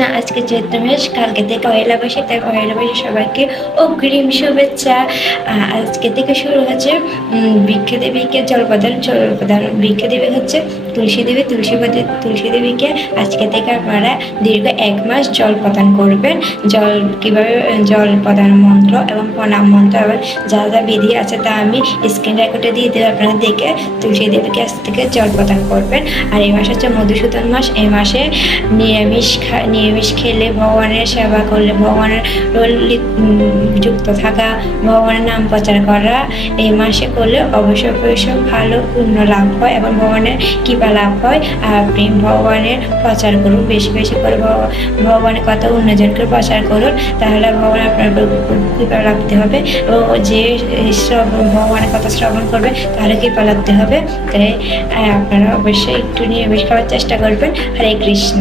না, আজকে চৈত্র মাস, কালকে থেকে পয়লা বৈশাখ, তাই পয়লা বৈশাখ সবাইকে অগ্রিম শুভেচ্ছা। আজকে থেকে শুরু হচ্ছে বৃক্ষ দেবীকে জলপ্রদান। বৃক্ষ দেবী হচ্ছে তুলসী দেবী, তুলসী দেবীকে আজকে থেকে আপনারা দীর্ঘ 1 মাস জল প্রদান করবেন। কীভাবে জল প্রদান মন্ত্র এবং প্রণাম মন্ত্র এবং যা যা বিধি আছে তা আমি স্ক্রিন রেকর্ডে দিয়ে দেবো, আপনারা দেখে তুলসী দেবীকে আজ থেকে জল প্রদান করবেন। আর এই মাস হচ্ছে মধুসূদন মাস। এই মাসে নিরামিষ খেলে, ভগবানের সেবা করলে, ভগবানের যুক্ত থাকা, ভগবানের নাম প্রচার করা এই মাসে করলে অবশ্যই ভালো পুণ্য লাভ হয় এবং ভগবানের কৃপা লাভ হয়। আর আপনি ভগবানের প্রচার করুন, বেশি বেশি করে ভগবানের কথা অন্যজনকে প্রচার করুন, তাহলে ভগবান আপনার কৃপা লাভতে হবে। ও যে ভগবানের কথা শ্রবণ করবে তাহলে কৃপা লাভতে হবে। তাই আপনারা অবশ্যই একটু নিরামিষ খাওয়ার চেষ্টা করবেন। হরে কৃষ্ণ।